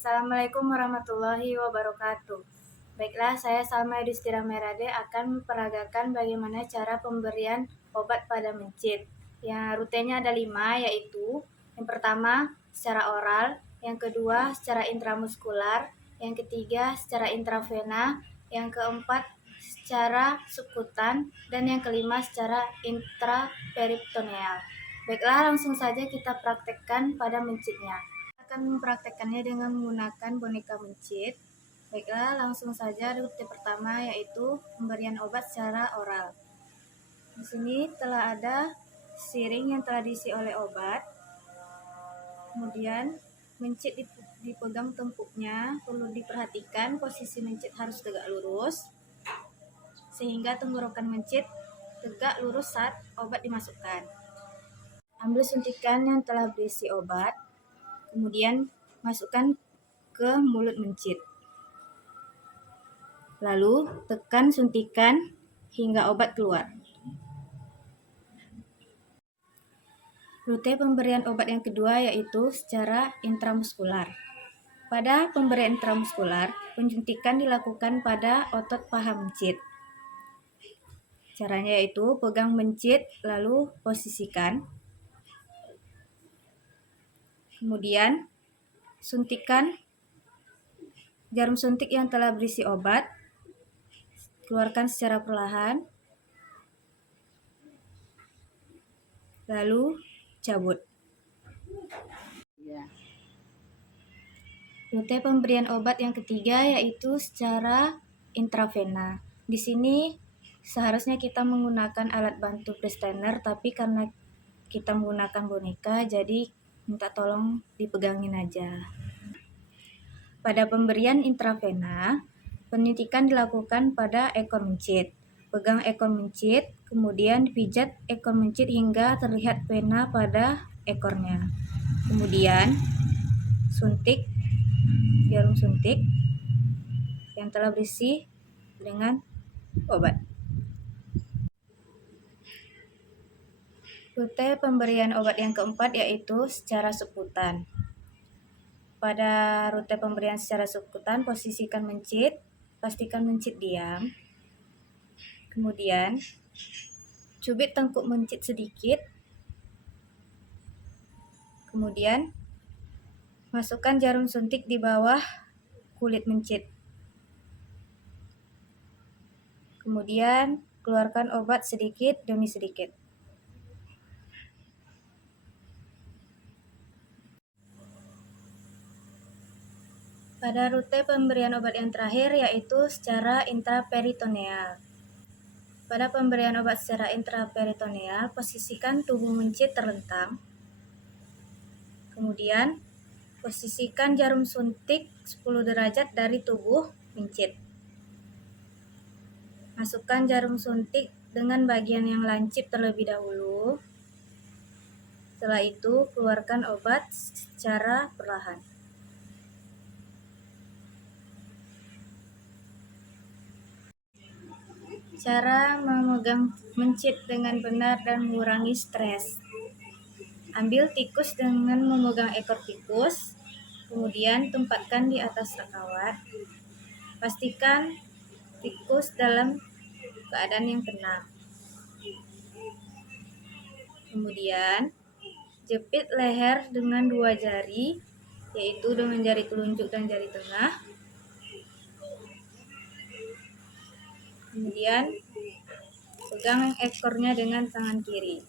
Assalamualaikum warahmatullahi wabarakatuh. Baiklah, saya Salma Yudhistira Merade akan memperagakan bagaimana cara pemberian obat pada mencit. Yang rutenya ada 5, yaitu yang pertama secara oral, yang kedua secara intramuskular, yang ketiga secara intravena, yang keempat secara subkutan, dan yang kelima secara intraperitoneal. Baiklah, langsung saja kita praktekkan pada mencitnya. Akan mempraktekkannya dengan menggunakan boneka mencit. Baiklah, langsung saja rute pertama, yaitu pemberian obat secara oral. Di sini telah ada siring yang telah diisi oleh obat. Kemudian mencit dipegang tempuknya, perlu diperhatikan posisi mencit harus tegak lurus sehingga tenggorokan mencit tegak lurus saat obat dimasukkan. Ambil suntikan yang telah berisi obat, kemudian masukkan ke mulut mencit. Lalu tekan suntikan hingga obat keluar. Rute pemberian obat yang kedua yaitu secara intramuskular. Pada pemberian intramuskular, penyuntikan dilakukan pada otot paha mencit. Caranya yaitu pegang mencit lalu posisikan. Kemudian suntikan jarum suntik yang telah berisi obat, keluarkan secara perlahan, lalu cabut. Rute pemberian obat yang ketiga yaitu secara intravena. Di sini seharusnya kita menggunakan alat bantu prestainer, tapi karena kita menggunakan boneka, jadi minta tolong dipegangin aja. Pada pemberian intravena, penyuntikan dilakukan pada ekor mencit. Pegang ekor mencit, kemudian pijat ekor mencit hingga terlihat vena pada ekornya. Kemudian suntik jarum suntik yang telah berisi dengan obat. Rute pemberian obat yang keempat yaitu secara subkutan. Pada rute pemberian secara subkutan, posisikan mencit, pastikan mencit diam. Kemudian cubit tengkuk mencit sedikit. Kemudian masukkan jarum suntik di bawah kulit mencit. Kemudian keluarkan obat sedikit demi sedikit. Pada rute pemberian obat yang terakhir yaitu secara intraperitoneal. Pada pemberian obat secara intraperitoneal, posisikan tubuh mencit terlentang. Kemudian posisikan jarum suntik 10 derajat dari tubuh mencit. Masukkan jarum suntik dengan bagian yang lancip terlebih dahulu. Setelah itu, keluarkan obat secara perlahan. Cara memegang mencit dengan benar dan mengurangi stres. Ambil tikus dengan memegang ekor tikus, kemudian tempatkan di atas kawat. Pastikan tikus dalam keadaan yang tenang. Kemudian jepit leher dengan 2 jari, yaitu dengan jari telunjuk dan jari tengah. Kemudian pegang ekornya dengan tangan kiri.